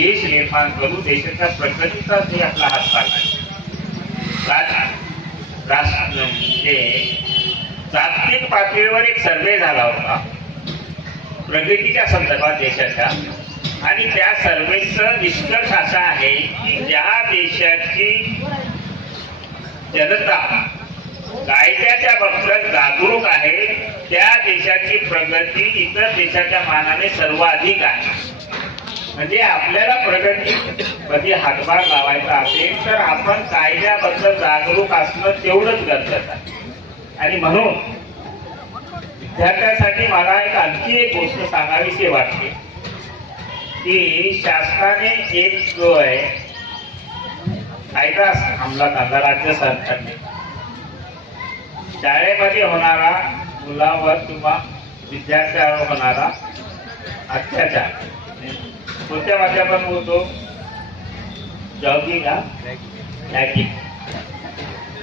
देश निर्माण करू देशाच्या प्रगतीचा ते आपला हातभार राष्ट्र म्हणजे जागतिक पातळीवर एक सर्वे झाला होता. प्रगतीच्या संदर्भात देशाच्या. आणि त्या सर्वेचा निष्कर्ष असा आहे की ज्या देशाची जनता कायद्याच्या बाबतीत जागरूक आहे त्या देशाची प्रगती इतर देशाच्या मानाने सर्वाधिक आहे. म्हणजे आपल्याला प्रगतीमध्ये म्हणजे हातभार लावायचा असेल तर आपण कायद्याबद्दल जागरूक असणं तेवढंच गरजेचं आहे. आणि म्हणून विद्यार्थ्यांसाठी मला एक आणखी एक गोष्ट सांगावीशी वाटते की शासनाने एक जो आहे कायदा अंमलात आणला राज्य सरकारने. शाळेमध्ये होणारा मुलावर किंवा विद्यार्थ्यावर होणारा अत्याचार. कोणत्या माध्यमात होतो जॉगिंग रॅगिंग.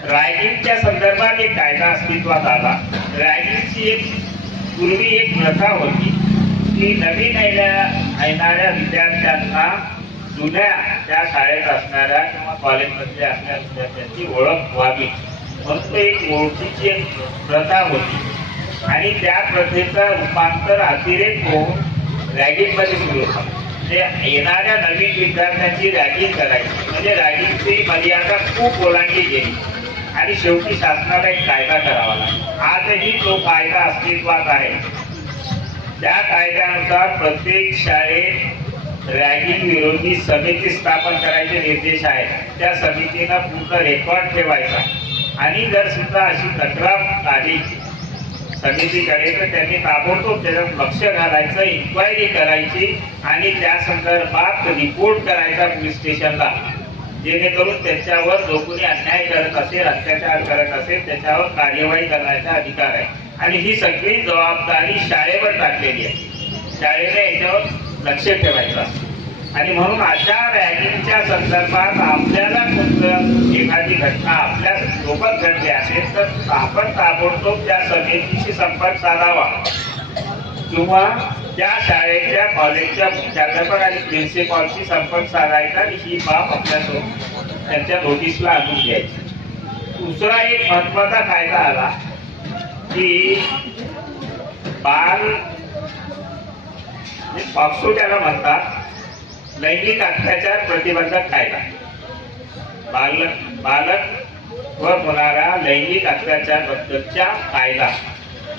रायगिंगच्या संदर्भात एक कायदा अस्तित्वात आला. रायगिंगची एक पूर्वी एक प्रथा होती की नवीन येणाऱ्या विद्यार्थ्यांना जुन्या त्या शाळेत असणाऱ्या किंवा कॉलेजमध्ये असणाऱ्या विद्यार्थ्यांची ओळख व्हावी. म्हणून तो एक ओळखीची एक प्रथा होती. आणि त्या प्रथेचा रूपांतर अतिरेक होऊन रॅगिंगमध्ये सुरू होतं. म्हणजे येणाऱ्या नवीन विद्यार्थ्यांची रॅगिंग करायची. म्हणजे रॅगिंगची मर्यादा खूप ओलांडली गेली. आणि शेवटी शासनाला एक कायदा करावा लागला. आजही तो कायदा अस्तित्वात आहे. त्या कायद्यानुसार प्रत्येक शाळेत रॅगिंग विरोधी समिती स्थापन करायचे निर्देश आहेत. त्या समितीनं पूर्ण रेकॉर्ड ठेवायचा. आणि जर सुद्धा अशी तक्रार आली समितीकडे तर त्यांनी ताबडतोब त्याच्यात लक्ष घालायचं इन्क्वायरी करायची आणि त्या संदर्भात रिपोर्ट करायचा पोलीस स्टेशनला जेणेकरून त्याच्यावर जो कोणी अन्याय करत असेल अत्याचार करत असेल त्याच्यावर कार्यवाही करण्याचा अधिकार आहे. आणि ही सगळी जबाबदारी शाळेवर टाकलेली आहे. शाळेने याच्यावर लक्ष ठेवायचं असतं. आणि म्हणून अशा रॅगिंगच्या संदर्भात आपल्याला कुठलं एखादी घटना आपल्यासोबत घडली असेल तर आपण ताबडतोब त्या समितीशी संपर्क साधावा. किंवा त्या शाळेच्या कॉलेजच्या मुख्याध्यापक आणि प्रिन्सिपॉलशी संपर्क साधायचा आणि ही बाब आपल्यासोबत त्यांच्या नोटीसला आणून घ्यायची. दुसरा एक महत्त्वाचा फायदा आला की बाल म्हणजे पॉक्सो त्याला म्हणतात लैंगिक अत्याचार प्रतिबंधक कायदा. बालक बालक व होणारा लैंगिक अत्याचारबद्दलचा कायदा.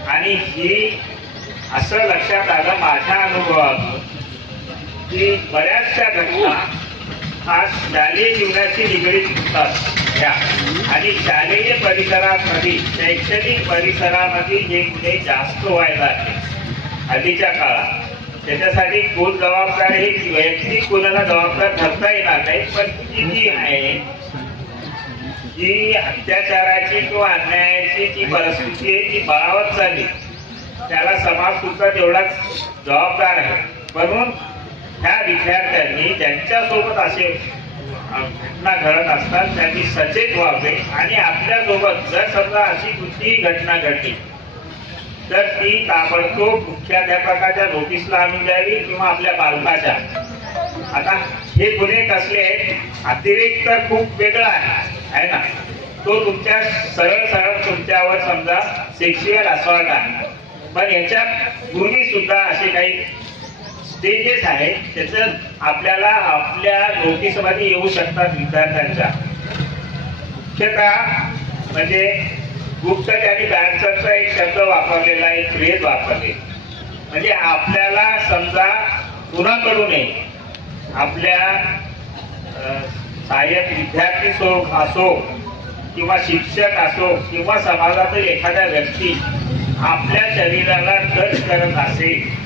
आणि ही असं लक्षात आलं माझ्या अनुभवातून की बऱ्याचशा घटना हा शालेय जीवनाशी निगडीत होतात. ह्या आणि शालेय परिसरामध्ये शैक्षणिक परिसरामध्ये हे गुन्हे जास्त व्हायला लागले. काळात. त्याच्यासाठी कोण जबाबदार हे वैयक्तिक कोणाला जबाबदार धरता येणार नाही पण ती जी आहे जी अत्याचाराची किंवा अन्यायाची जी परिस्थिती आहे ती बळावत चालली. त्याला समाज सुद्धा तेवढाच जबाबदार आहे. म्हणून ह्या विद्यार्थ्यांनी ज्यांच्यासोबत असे घटना घडत असतात त्यांनी सचेत व्हावे आणि आपल्यासोबत जर समजा अशी कुठलीही घटना घडली तर ती ताबडतोब मुख्याध्यापकाच्या नोटीसला आणून द्यावी किंवा आपल्या बालकाच्या. आता हे गुन्हे कसले आहेत? अतिरेक तर खूप वेगळा आहे आहे ना? तो तुमच्या सरळ सरळ तुमच्यावर समजा सेक्शुअल असवाट आहे. पण याच्यात पूर्वी सुद्धा असे काही स्टेजेस आहेत त्याचं आपल्याला आपल्या नोटीसमध्ये येऊ शकतात विद्यार्थ्यांच्या. मुख्यतः म्हणजे गुप्त आणि डान्सरचा एक शब्द वापरलेला एक फ्रेज वापरले म्हणजे आपल्याला समजा कुणाकडून नये आपल्या सहाय्यक विद्यार्थी सो असो किंवा शिक्षक असो किंवा समाजातील एखादा व्यक्ती आपल्या शरीराला टच करत असेल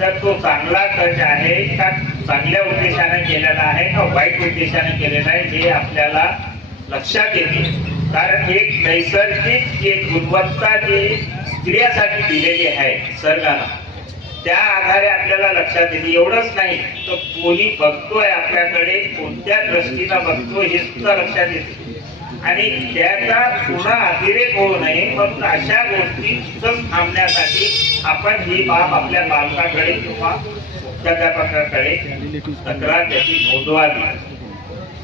तर तो चांगला टच आहे का चांगल्या उद्देशाने केलेला आहे का वाईट उद्देशाने केलेला आहे हे आपल्याला लक्षात येते. कारण एक नैसर्गिक एक गुणवत्ता जी स्त्रियासाठी दिलेली आहे सर्गानं त्या आधारे आपल्याला लक्षात येते एवढंच नाही तर कोणी बघतोय आपल्याकडे कोणत्या दृष्टीनं बघतोय हे सुद्धा लक्षात येते आणि त्याचा पुन्हा अतिरेक होऊ नये म्हणून अशा गोष्टी सुद्धा थांबण्यासाठी आपण ही बाब आपल्या बालकाकडे किंवा मुख्याध्यापकाकडे तक्रार त्याची नोंदवावी.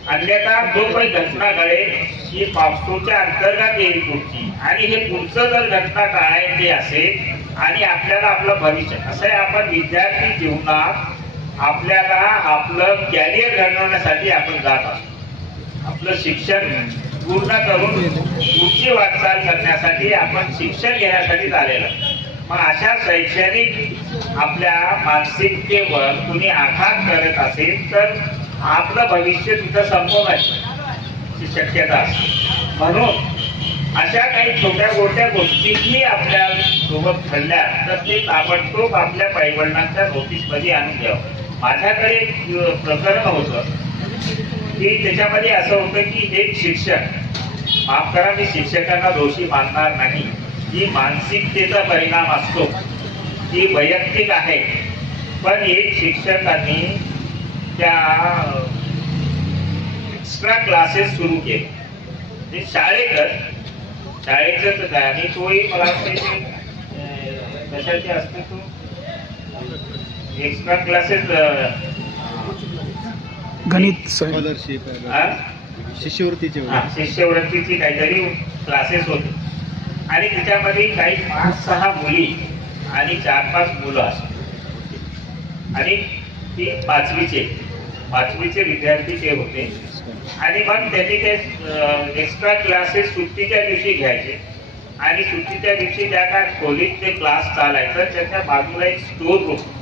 अन्यथा जो काही घटना घडेल ही पावसोच्या अंतर्गत येईल पुढची. आणि हे पुढचं जर घटना टाळायची असेल आणि आपल्याला आपलं भविष्य असं आपण विद्यार्थी जीवनात आपल्याला आपलं कॅरियर घडवण्यासाठी आपण जात असतो. आपलं शिक्षण पूर्ण करून पुढची वाटचाल करण्यासाठी आपण शिक्षण घेण्यासाठी झालेलं मग अशा शैक्षणिक आपल्या मानसिकतेवर कुणी आघात करत असेल तर आपलं भविष्य तिथं संपवण्याची शक्यता असते म्हणून अशा काही छोट्या मोठ्या गोष्टीही आपल्यासोबत घडल्या तर ते ताबडतोब आपल्या पाईवडिलांच्या नोटीसमध्ये आणून द्यावं. माझ्याकडे एक प्रकरण होतं की त्याच्यामध्ये असं होतं की एक शिक्षक माफ करा मी शिक्षकांना दोषी मानणार नाही. ही मानसिकतेचा परिणाम असतो. ती वैयक्तिक आहे. पण एक शिक्षकांनी त्या एक्स्ट्रा क्लासेस सुरू केले. ते शाळेतच शाळेतच आहे आणि तोही मला वाटते कशाचे असते तो? एक्स्ट्रा क्लासेस गणित शिष्यवृत्तीचे शिष्यवृत्तीची काहीतरी क्लासेस होते. आणि त्याच्यामध्ये काही पाच सहा मुली आणि चार पाच मुलं असतात. आणि ती पाचवीचे. पाचवीचे विद्यार्थी ते होते. आणि मग त्यांनी ते एक्स्ट्रा क्लासेस सुट्टीच्या दिवशी घ्यायचे. आणि सुट्टीच्या दिवशी त्या काय खोलीत ते क्लास चालायचं. त्याच्या बाजूला एक स्टोर रूम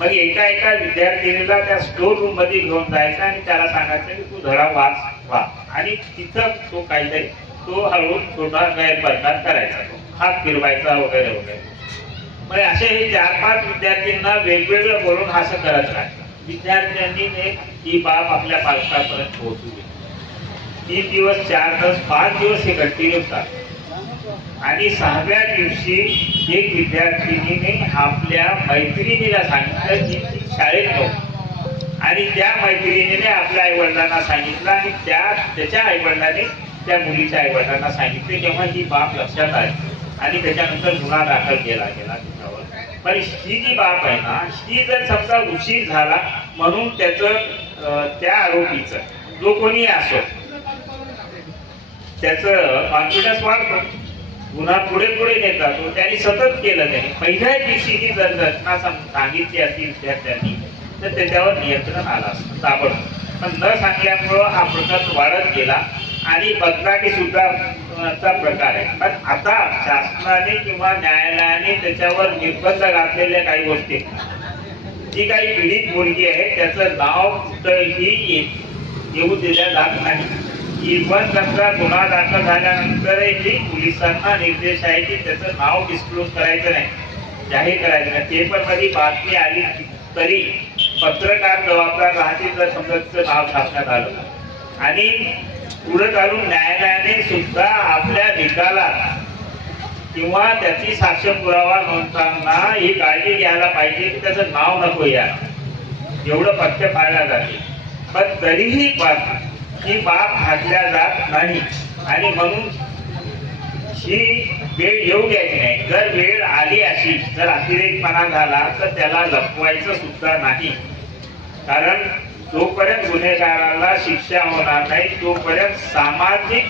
मग एका एका विद्यार्थिनीला त्या स्टोर रूममध्ये घेऊन जायचं आणि त्याला सांगायचं की तू धडा वाच वा आणि तिथं तो काहीतरी तो हळू छोटा गैरप्रकार करायचा. तो हात फिरवायचा वगैरे वगैरे. म्हणजे असे हे चार पाच विद्यार्थ्यांना वेगवेगळं बोलून असं करत राहायचं. विद्यार्थ्यांनी ही बाब आपल्या पालकांपर्यंत पोहोचू दिली तीन दिवस चार दिवस पाच दिवस हे कंटिन्यू चाललं आणि सहाव्या दिवशी एक विद्यार्थिनीने आपल्या मैत्रिणीला सांगितलं की ती शाळेत नव्हती आणि त्या मैत्रिणीने आपल्या आईवडिलांना सांगितलं आणि त्या त्याच्या आईवडिलांनी त्या मुलीच्या आईवडिलांना सांगितले तेव्हा ही बाब लक्षात आली. आणि त्याच्यानंतर गुन्हा दाखल केला गेला तिच्यावर. पण ही जी बाब आहे ना ही जर समजा उशीर झाला म्हणून त्याचं त्या आरोपीचं जो कोणी असो त्याचं कॉन्फिडन्स वाढतो. गुन्हा पुढे पुढे नेत जातो त्यांनी सतत केलं त्याने पहिल्या दिवशी ही जर घटना सम- सांगितली असती विद्यार्थ्यांनी तर त्याच्यावर नियंत्रण आलं असतं. ताबडतोब. पण न सांगल्यामुळं हा प्रकार वाढत गेला. आणि बदनामी सुद्धा अं, प्रकार आहे. पण आता शासनाने किंवा न्यायालयाने त्याच्यावर निर्बंध घातलेल्या काही गोष्टी. जी काही पीडित मुलगी आहे त्याचं नाव कुठंही येऊ दिल्या जात नाही. इवन समजा गुन्हा दाखल झाल्यानंतरही पोलिसांना निर्देश आहे की त्याचं नाव डिस्क्लोज करायचं नाही जाहीर करायचं नाही. पेपरमध्ये बातमी आली तरी पत्रकार जबाबदार राहतील जर समजा तिचं नाव छापण्यात आलं. आणि पुढे काढून न्यायालयाने सुद्धा आपल्या निकालात किंवा त्याची साक्ष पुरावा नोंदताना ही काळजी घ्यायला पाहिजे की त्याचं नाव नको या. एवढं पथ्य पाळलं जाते. पण तरीही बाब ही बाब घातल्या जात नाही. आणि म्हणून ही वेळ येऊ द्यायची नाही. जर वेळ आली अशी जर अतिरेकपणा झाला तर त्याला लपवायचं सुद्धा नाही. कारण जोपर्यंत गुन्हेगाराला शिक्षा होणार नाही तोपर्यंत सामाजिक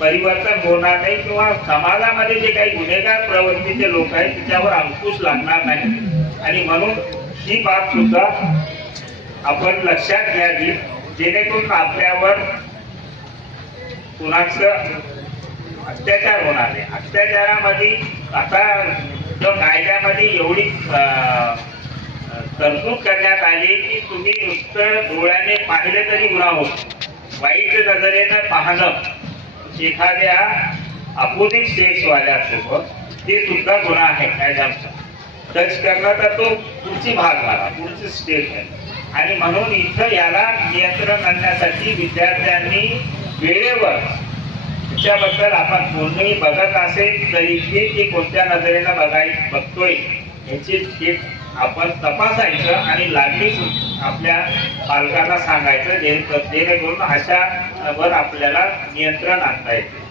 परिवर्तन होणार नाही किंवा समाजामध्ये जे काही गुन्हेगार प्रवृत्तीचे लोक आहेत त्याच्यावर अंकुश लागणार नाही. आणि म्हणून ही बाब सुद्धा आपण लक्षात घ्यावी जेणेकरून आपल्यावर कुणाचं अत्याचार होणार नाही. अत्याचारामध्ये आता जो कायद्यामध्ये एवढी अं, तरतूद करण्यात आली की तुम्ही नुसतं डोळ्याने पाहिले तरी गुन्हा वाईट नजरेनं पाहणं. एखाद्या अपोजिट सेक्सवाल्यासोबत ते सुद्धा गुन्हा आहे कायद्यानुसार टच करणं तर तो पुढची भाग झाला पुढची स्टेप आहे. आणि म्हणून इथं याला नियंत्रण आणण्यासाठी विद्यार्थ्यांनी वेळेवर त्याच्याबद्दल आपण कोणीही बघत असेल तरी ते कोणत्या नजरेनं बघाय बघतोय याची ते आपण तपासायचं आणि लागली आपल्या पालकांना सांगायचं जेणेकरून अशा वर आपल्याला नियंत्रण आणता येते.